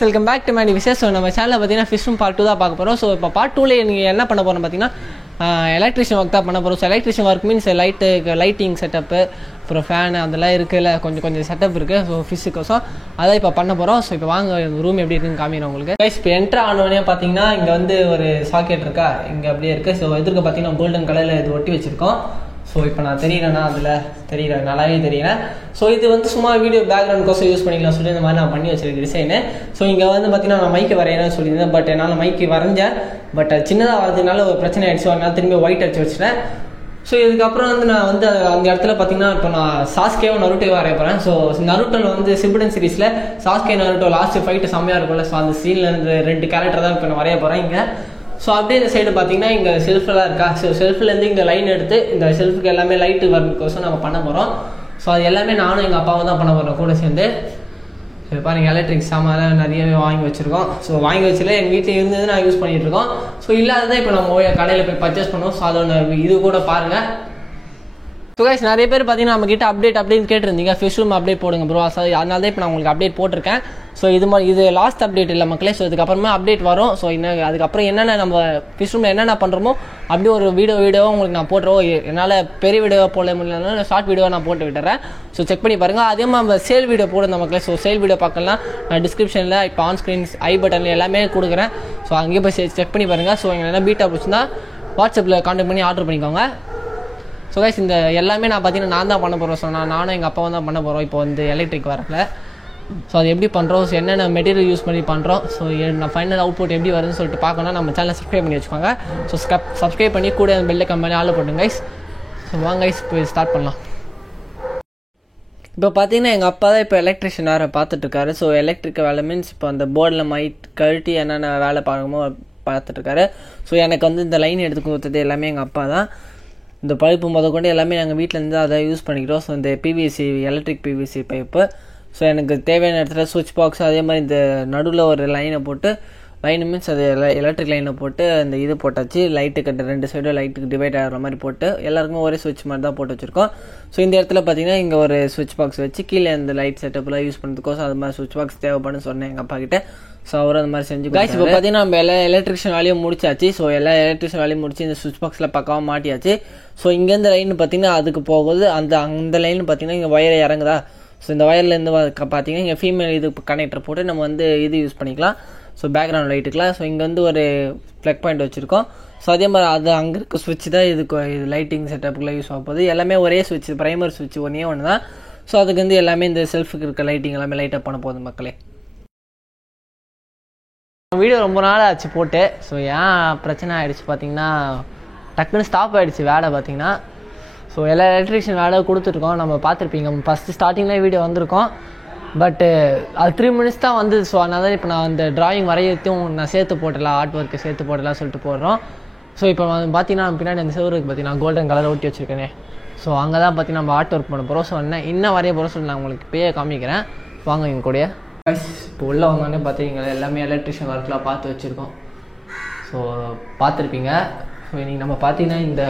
Welcome back to my விஷயம். So நம்ம சேனலில் பார்த்தீங்கன்னா ஃபிஷ்ஷும் பார்ட் 2 தான் பார்க்க போகிறோம். ஸோ இப்போ பார்ட் 2ல நீங்கள் என்ன பண்ண போகிறோம் பார்த்தீங்கன்னா எலக்ட்ரிஷியன் ஒர்க் தான் பண்ண போகிறோம். So electrician work means lighting setup, அப்புறம் ஃபேனு அதெல்லாம் இருக்குல்ல, கொஞ்சம் செட்டப் இருக்குது. ஸோ ஃபிஷ்ஷுக்கோசம் அதான் இப்போ பண்ண போகிறோம். ஸோ இப்போ வாங்க ரூம் எப்படி இருக்குன்னு காமிக்கிறேன் உங்களுக்கு. இப்போ என்ட்ரு ஆனோடனே பார்த்தீங்கன்னா இங்கே வந்து ஒரு சாக்கெட் இருக்கா, இங்கே அப்படியே இருக்குது. ஸோ எதிர்க்க பார்த்தீங்கன்னா கோல்டன் கலரில் இது ஒட்டி வச்சுருக்கோம். ஸோ இப்போ நான் தெரியலன்னா அதில் தெரியல, நல்லாவே தெரியல. ஸோ இது வந்து சும்மா வீடியோ பேக்ரவுண்ட்கோசம் யூஸ் பண்ணிக்கலாம் சொல்லி இந்த மாதிரி நான் பண்ணி வச்சிருக்கேன் டிசைனு. ஸோ இங்கே வந்து பார்த்தீங்கன்னா நான் மைக்கு வரையணும்னு சொல்லியிருந்தேன். பட் என்னால் மைக்கு வரைஞ்சேன், பட் அது சின்னதாக வரதுனால ஒரு பிரச்சனை ஆகிடுச்சு. அதனால் திரும்பி ஒயிட் அடிச்சு வச்சுட்டேன். ஸோ இதுக்கப்புறம் வந்து நான் வந்து அந்த இடத்துல பார்த்தீங்கன்னா இப்போ நான் சாஸ்கேவும் நருட்டோவும் வரைய போகிறேன். ஸோ நருட்டோவில் வந்து சிபுடன் சீரீஸில் சாஸ்கே நருட்டோ லாஸ்ட்டு ஃபைட்டு செம்மையாக இருக்கும்ல. ஸோ அந்த சீனில் இருந்து 2 கேரக்டர் தான் இப்போ நான் வரைய போகிறேன் இங்கே. ஸோ அப்படியே இந்த சைடு பார்த்தீங்கன்னா இங்கே செல்ஃபெல்லாம் இருக்கா. ஸோ செல்ஃப்லேருந்து இங்கே லைன் எடுத்து இந்த செல்ஃபுக்கு எல்லாமே லைட்டு வரதுக்கோசம் நம்ம பண்ண போகிறோம். ஸோ அது எல்லாமே நானும் எங்கள் அப்பாவும் தான் பண்ண போகிறோம் கூட சேர்ந்து. இப்போ பாருங்கள் எலக்ட்ரிக் சாமான் நிறையவே வாங்கி வச்சுருக்கோம். ஸோ வாங்கி வச்சுல எங்கள் வீட்டில் இருந்தது நான் யூஸ் பண்ணிகிட்ருக்கோம். ஸோ இல்லாததான் இப்போ நம்ம கடையில் போய் பர்ச்சேஸ் பண்ணுவோம். ஸோ அதோட இது கூட பாருங்கள். ஸோ கைஸ் நிறைய பேர் பார்த்தீங்கன்னா நம்மக்கிட்ட அப்டேட் கேட்டிருந்தீங்க, ஃபிஷ் ரூம் அப்டேட் போடுங்க ப்ரோ. ஸோ அதனால தான் இப்போ நான் உங்களுக்கு அப்டேட் போட்டிருக்கேன். ஸோ இது லாஸ்ட் அப்டேட் இல்லை மக்களே. ஸோ இதுக்கப்புறமா அப்டேட் வரும். ஸோ அதுக்கப்புறம் என்னென்ன நம்ம ஃபிஷ் ரூமில் என்னென்ன பண்ணுறோமோ அப்படியே ஒரு வீடியோவாக உங்களுக்கு நான் போட்டுருவோம். என்னால் பெரிய வீடியோவாக போட முடியலனால ஷார்ட் வீடியோவாக நான் போட்டு விட்டுறேன். ஸோ செக் பண்ணி பாருங்கள். அதே மாதிரி நம்ம சேல் வீடியோ போடுற மக்களே. ஸோ சேல் வீடியோ பார்க்கலாம் நான் டிஸ்கிரிப்ஷனில் இப்போ ஆன் ஸ்க்ரீன்ஸ் ஐ பட்டனில் எல்லாமே கொடுக்குறேன். ஸோ அங்கேயே போய் செக் பண்ணி பாருங்கள். ஸோ எங்கள் என்ன பீட்டா பிடிச்சிருந்தா வாட்ஸ்அப்பில் கான்டாக்ட் பண்ணி ஆர்டர் பண்ணிக்கோங்க. ஸோ கைஸ் இந்த எல்லாமே நான் பார்த்தீங்கன்னா நான் தான் பண்ண போகிறோம். ஸோ நானும் எங்கள் அப்பாவும் தான் பண்ண போகிறோம் இப்போ வந்து எலக்ட்ரிக் வரல. ஸோ அது எப்படி பண்ணுறோம், ஸோ என்னென்ன மெட்டீரியல் யூஸ் பண்ணி பண்ணுறோம், ஸோ நான் ஃபைனல் அவுட்புட் எப்படி வருதுன்னு சொல்லிட்டு பார்க்கணும். நம்ம சேனலை சப்ஸ்கிரைப் பண்ணி வச்சுக்கோங்க. ஸோ சப்ஸ்கிரைப் பண்ணி கூட பெல்லை கம்பெனி ஆள் போட்டுங்க கைஸ். ஸோ வாங்க கைஸ் போய் ஸ்டார்ட் பண்ணலாம். இப்போ பார்த்தீங்கன்னா எங்கள் அப்பா தான் இப்போ எலக்ட்ரிஷியன் வேறு பார்த்துட்ருக்காரு. ஸோ எலக்ட்ரிக் வேலை மீன்ஸ் இப்போ அந்த போர்டில் கழட்டி என்னென்ன வேலை பார்க்கணுமோ பார்த்துட்ருக்காரு. ஸோ எனக்கு வந்து இந்த லைன் எடுத்து கொடுத்தது எல்லாமே எங்கள் அப்பா தான். இந்த பைப்பு கொண்டு எல்லாமே நாங்கள் வீட்டிலேருந்து அதை யூஸ் பண்ணிக்கிறோம். ஸோ இந்த PVC electric PVC pipe. So எனக்கு தேவையான இடத்துல சுவிட்ச் பாக்ஸ், அதே மாதிரி இந்த நடுவில் ஒரு லைனை போட்டு, லைன் மீன்ஸ் அது எலக்ட்ரிக் லைனை போட்டு அந்த இது போட்டாச்சு. லைட்டு கட்டு 2 சைடும் லைட்டுக்கு டிவைட் ஆகிற மாதிரி போட்டு எல்லாருக்குமே ஒரே சுவிட்ச் மாதிரி தான் போட்டு வச்சுருக்கோம். ஸோ இந்த இடத்துல பார்த்தீங்கன்னா இங்கே ஒரு சுவிட்ச் பாக்ஸ் வச்சு கீழே இந்த லைட் செட்டப்லாம் யூஸ் பண்ணுறதுக்கோசம் அது மாதிரி சுவிட்ச் பாக்ஸ் தேவைப்படுன்னு சொன்னேன் எங்கள் அப்பா கிட்டே. ஸோ அவரும் அந்த மாதிரி செஞ்சு கைஸ். இப்போ பார்த்தீங்கன்னா நம்ம எலக்ட்ரிஷியன் வேலையும் முடிச்சாச்சு. ஸோ எல்லா எலக்ட்ரிஷியன் வேலையும் முடிச்சு இந்த சுவிட்ச் பாக்ஸில் பக்காவாக மாட்டியாச்சு. ஸோ இங்கேருந்து லைன் பார்த்தீங்கன்னா அதுக்கு போகுது. அந்த லைன் பார்த்தீங்கன்னா இங்கே ஒயரை இறங்குதா. ஸோ இந்த ஒயர்லேருந்து பார்த்தீங்கன்னா இங்கே ஃபீமேல் இது கனெக்டர் போட்டு நம்ம வந்து இது யூஸ் பண்ணிக்கலாம். So background லைட்டுக்கலாம். ஸோ இங்கே வந்து ஒரு ப்ளக் பாயிண்ட் வச்சுருக்கோம். ஸோ அதே மாதிரி அது அங்கே இருக்க சுவிட்ச் தான் இது லைட்டிங் செட்டப்புக்குலாம் யூஸ் ஆக போகுது. எல்லாமே ஒரே சுவிட்ச், பிரைமர் சுவிட்ச் ஒன்று தான். ஸோ அதுக்கு வந்து எல்லாமே இந்த செல்ஃபுக்கு இருக்க லைட்டிங் எல்லாமே லைட்டப் பண்ண போகுது மக்களே. வீடியோ ரொம்ப நாள் ஆச்சு போட்டு. ஸோ ஏன் பிரச்சனை ஆகிடுச்சு பார்த்தீங்கன்னா டக்குன்னு ஸ்டாப் ஆகிடுச்சு வேலை பார்த்தீங்கன்னா. ஸோ எல்லா எலக்ட்ரிஷியன் வேலை கொடுத்துருக்கோம், நம்ம பார்த்துருப்பீங்க. ஃபஸ்ட்டு ஸ்டார்டிங்கில் வீடியோ வந்திருக்கோம், பட்டு அது 3 மினிட்ஸ் தான் வந்தது. ஸோ அதனால தான் இப்போ நான் அந்த ட்ராயிங் வரையத்தையும் நான் சேர்த்து போட்டலாம், ஆர்ட் ஒர்க்கு சேர்த்து போட்டலாம் சொல்லிட்டு போடுறோம். ஸோ இப்போ பார்த்தீங்கன்னா பின்னாடி அந்த செவருக்கு பார்த்தீங்கன்னா கோல்டன் கலர் ஒட்டி வச்சுருக்கேனே. ஸோ அங்கே தான் பார்த்தீங்கன்னா நம்ம ஆர்ட் ஒர்க் பண்ண போகிறோம். ஸோ என்ன வரைய போகிறோம் சொல்லி நான் உங்களுக்கு பேய காமிக்கிறேன், வாங்க எங்கள் கூடயே. இப்போ உள்ள வந்தோடனே பார்த்தீங்கன்னா எல்லாமே எலக்ட்ரிஷியன் ஒர்க்லாம் பார்த்து வச்சுருக்கோம். ஸோ பார்த்துருப்பீங்க. ஸோ இன்றைக்கி நம்ம பார்த்தீங்கன்னா இந்த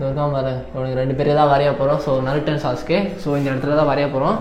பாருங்க இவனுக்கு 2 பேர் தான் வரைய போகிறோம். So நருட்டன் Sasuke. ஸோ இந்த இடத்துல தான் வரைய போகிறோம்.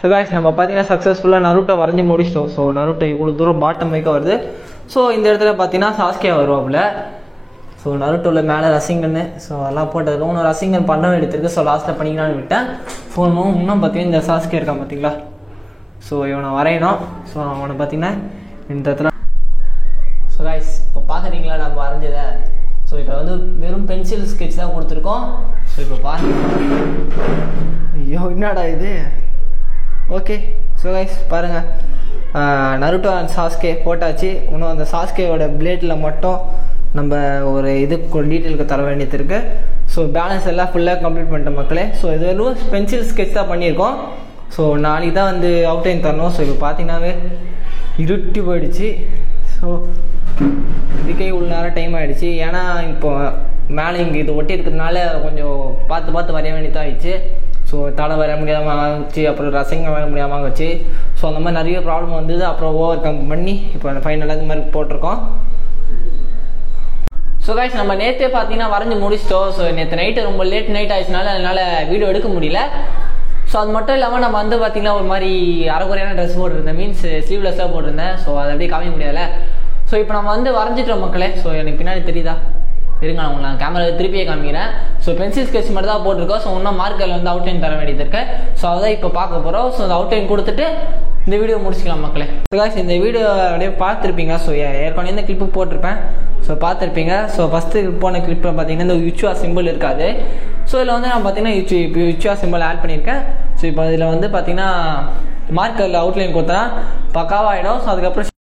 ஸோ காய்ஸ் நம்ம பார்த்தீங்கன்னா சக்ஸஸ்ஃபுல்லாக நருட்டோ வரைஞ்சி முடிச்சிட்டோம். ஸோ நருட்டோ இவ்வளோ தூரம் பாட்டம் வைக்க வருது. ஸோ இந்த இடத்துல பார்த்தீங்கன்னா சாஸ்கே வருவாப்புல. ஸோ நருட்டோவில் மேலே ரசிங்கன்னு ஸோ அதெல்லாம் போட்டதுக்கு இன்னும் ரசிங்கன் பண்ண எடுத்துருக்கு. ஸோ லாஸ்ட்டில் பண்ணிக்கலான்னு விட்டேன். ஸோ இன்னும் பார்த்தீங்கன்னா இந்த சாஸ்கே இருக்கான் பார்த்தீங்களா. ஸோ இவனை வரையணும். ஸோ அவனை பார்த்தீங்கன்னா இந்த இடத்துல. ஸோ காய்ஸ் இப்போ பார்க்குறீங்களா நம்ம வரைஞ்சதை. ஸோ இப்போ வந்து வெறும் பென்சில் ஸ்கெட்ச் தான் கொடுத்துருக்கோம். ஸோ இப்போ பாருங்கள். ஐயோ என்னடா இது. ஓகே ஸோ கைஸ் பாருங்கள், நருட்டோ அண்ட் சாஸ்கே போட்டாச்சு. இன்னும் அந்த சாஸ்கேவோட பிளேட்டில் மட்டும் நம்ம ஒரு இதுக்கு டீட்டெயிலுக்கு தர வேண்டியது இருக்குது. ஸோ பேலன்ஸ் எல்லாம் ஃபுல்லாக கம்ப்ளீட் பண்ணிட்டோம் மக்களே. ஸோ இது வெறும் பென்சில் ஸ்கெட்ச் தான் பண்ணியிருக்கோம். ஸோ நாளைக்கு தான் வந்து அவுட்லைன் தரணும். ஸோ இப்போ பார்த்தீங்கன்னாவே இருட்டி போயிடுச்சு. ஸோ இதுக்கே உள்ள நேரம் டைம் ஆகிடுச்சு. ஏன்னா இப்போ மேலே இங்கே இது ஒட்டி இருக்கிறதுனால கொஞ்சம் பார்த்து வரைய வேண்டியதாக ஆயிடுச்சு. ஸோ தலை வர முடியாமல் ஆகிடுச்சு, அப்புறம் ரசிங்க வர முடியாமல் ஆகிடுச்சு. ஸோ அந்த மாதிரி நிறைய ப்ராப்ளம் வந்தது. அப்புறம் ஓவர் கம் பண்ணி இப்போ ஃபைனலாக இது மாதிரி போட்டிருக்கோம். ஸோ காய்ஸ் நம்ம நேற்றே பார்த்தீங்கன்னா வரைஞ்சி முடிச்சிட்டோம். ஸோ நேற்று நைட்டு ரொம்ப லேட் நைட் ஆயிடுச்சுனால அதனால் வீடியோ எடுக்க முடியல. ஸோ அது மட்டும் இல்லாமல் நம்ம வந்து பார்த்திங்கன்னா ஒரு மாதிரி அரைக்குறையான ட்ரெஸ் போட்டிருந்தேன், மீன்ஸ் ஸ்லீவ்லெஸ்ஸாக போட்டிருந்தேன். ஸோ அதை அப்படியே காமிக்க முடியாதுல்ல. ஸோ இப்போ நம்ம வந்து வரைஞ்சிட்டோம் மக்களே. ஸோ எனக்கு பின்னாடி தெரியுதா, இருங்க நான் உங்களுக்கு கேமரா திருப்பியே காமிக்கிறேன். ஸோ பென்சில் ஸ்கெட்ச் மட்டும் தான் போட்டிருக்கோம். ஸோ இன்னும் மார்க்கரில் வந்து அவுட்லைன் தர வேண்டியது இருக்கு. ஸோ அதான் இப்போ பார்க்க போகிறோம். ஸோ அந்த அவுட்லைன் கொடுத்துட்டு இந்த வீடியோ முடிச்சிக்கலாம் மக்களே. இந்த வீடியோ அப்படியே பார்த்துருப்பீங்க. ஸோ ஏற்கனவே இந்த கிளிப்பு போட்டிருப்பேன். ஸோ பார்த்துருப்பீங்க. ஸோ ஃபஸ்ட்டு போன கிளிப்பில் பார்த்தீங்கன்னா இந்த யுச்சுவா சிம்பிள் இருக்காது. ஸோ இதில் வந்து நான் பார்த்தீங்கன்னா யுச்சுவா சிம்பிள் ஆட் பண்ணியிருக்கேன். ஸோ இப்போ இதில் வந்து பார்த்தீங்கன்னா மார்க்கரில் அவுட்லைன் கொடுத்தா பக்காவாகிடும். ஸோ அதுக்கப்புறம்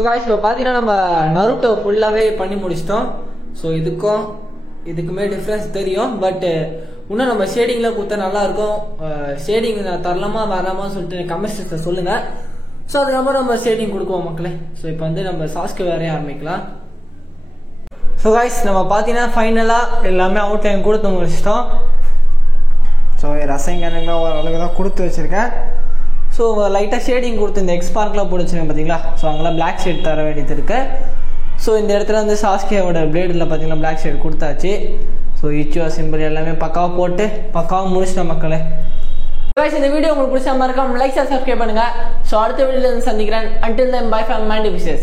ஸோ காய்ஸ் இப்போ பார்த்தீங்கன்னா நம்ம நருட்டோ ஃபுல்லாகவே பண்ணி முடிச்சிட்டோம். ஸோ இதுக்குமே டிஃப்ரென்ஸ் தெரியும். பட் இன்னும் நம்ம ஷேடிங்லாம் கொடுத்தா நல்லாயிருக்கும். ஷேடிங் நான் தரலாமா வேணாமான்னு சொல்லிட்டு கமெண்ட் செக்ஷனில் சொல்லுங்கள். ஸோ அதுக்கப்புறம் நம்ம ஷேடிங் கொடுக்குவோம் மக்களே. ஸோ இப்போ வந்து நம்ம சாஸ்க்கு வேறையே ஆரம்பிக்கலாம். ஸோ காய்ஸ் நம்ம பார்த்தீங்கன்னா ஃபைனலாக எல்லாமே அவுட்லைன் கொடுத்து முடிச்சிட்டோம். ஸோ ரசங்கெல்லாம் ஓரளவுக்கு தான் கொடுத்து வச்சுருக்கேன். ஸோ லைட்டாக ஷேடிங் கொடுத்து இந்த எக்ஸ்பார்க்லாம் போட்டு வச்சுருக்கேன் பார்த்தீங்களா. ஸோ அங்கெல்லாம் பிளாக் ஷேட் தர வேண்டியது இருக்குது. ஸோ இந்த இடத்துல வந்து சாஸ்கியோட பிளேடில் பார்த்தீங்கன்னா பிளாக் ஷேட் கொடுத்தாச்சு. ஸோ இச்சுவா சிம்பிள் எல்லாமே பக்காவாக போட்டு பக்காவாக முடிச்சிட்டோம் மக்களே. இந்த வீடியோ உங்களுக்கு பிடிச்ச மாதிரி இருக்கும். லைக் சப்ஸ்கிரைப் பண்ணுங்கள். ஸோ அடுத்த வீடியோவில் சந்திக்கிறேன். Until then, bye from Mandy Wishes.